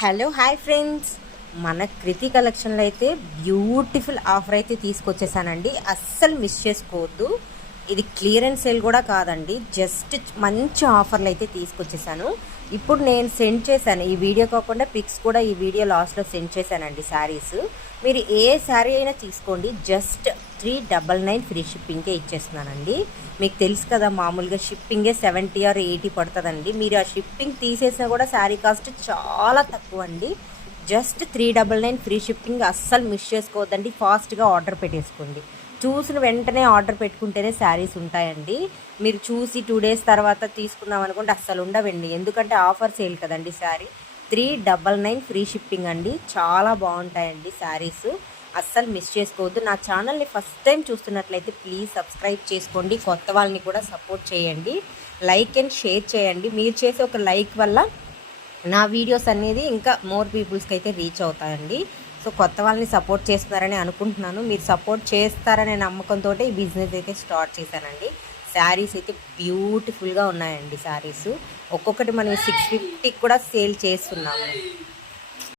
Hello hi friends, మన కృతి కలెక్షన్లో అయితే బ్యూటిఫుల్ ఆఫర్ అయితే తీసుకొచ్చేసానండి. అస్సలు మిస్ చేసుకోవద్దు. ఇది క్లియరెన్స్ సేల్ కూడా కాదండి, జస్ట్ మంచి ఆఫర్లు అయితే తీసుకొచ్చేసాను. ఇప్పుడు నేను సెండ్ చేశాను, ఈ వీడియో కాకుండా పిక్స్ కూడా ఈ వీడియో లాస్ట్లో సెండ్ చేశానండి. శారీస్ మీరు ఏ శారీ అయినా తీసుకోండి, జస్ట్ 399 ఫ్రీ షిప్పింగ్కే ఇచ్చేస్తున్నానండి. మీకు తెలుసు కదా, మామూలుగా షిప్పింగే 70 or 80 పడుతుందండి. మీరు ఆ షిప్పింగ్ తీసేసినా కూడా శారీ కాస్ట్ చాలా తక్కువ అండి. Just 399 free shipping. అస్సలు మిస్ చేసుకోవద్దండి. ఫాస్ట్గా ఆర్డర్ పెట్టేసుకోండి. చూసిన వెంటనే ఆర్డర్ పెట్టుకుంటేనే శారీస్ ఉంటాయండి. మీరు చూసి 2 days తర్వాత తీసుకుందాం అనుకుంటే అస్సలు ఉండవండి, ఎందుకంటే ఆఫర్ సేల్ కదండి. శారీ 399 ఫ్రీ షిప్పింగ్ అండి. చాలా బాగుంటాయండి శారీస్, అస్సలు మిస్ చేసుకోవద్దు. నా ఛానల్ని ఫస్ట్ టైం చూస్తున్నట్లయితే ప్లీజ్ సబ్స్క్రైబ్ చేసుకోండి. కొత్త వాళ్ళని కూడా సపోర్ట్ చేయండి, లైక్ అండ్ షేర్ చేయండి. మీరు చేసే ఒక లైక్ వల్ల నా వీడియోస్ అనేది ఇంకా మోర్ పీపుల్స్కి అయితే రీచ్ అవుతాయండి. సో కొత్త వాళ్ళని సపోర్ట్ చేస్తున్నారని అనుకుంటున్నాను. మీరు సపోర్ట్ చేస్తారనే నమ్మకంతో ఈ బిజినెస్ అయితే స్టార్ట్ చేశానండి. శారీస్ అయితే బ్యూటిఫుల్గా ఉన్నాయండి. శారీస్ ఒక్కొక్కటి మనం 650కి కూడా సేల్ చేస్తున్నాము.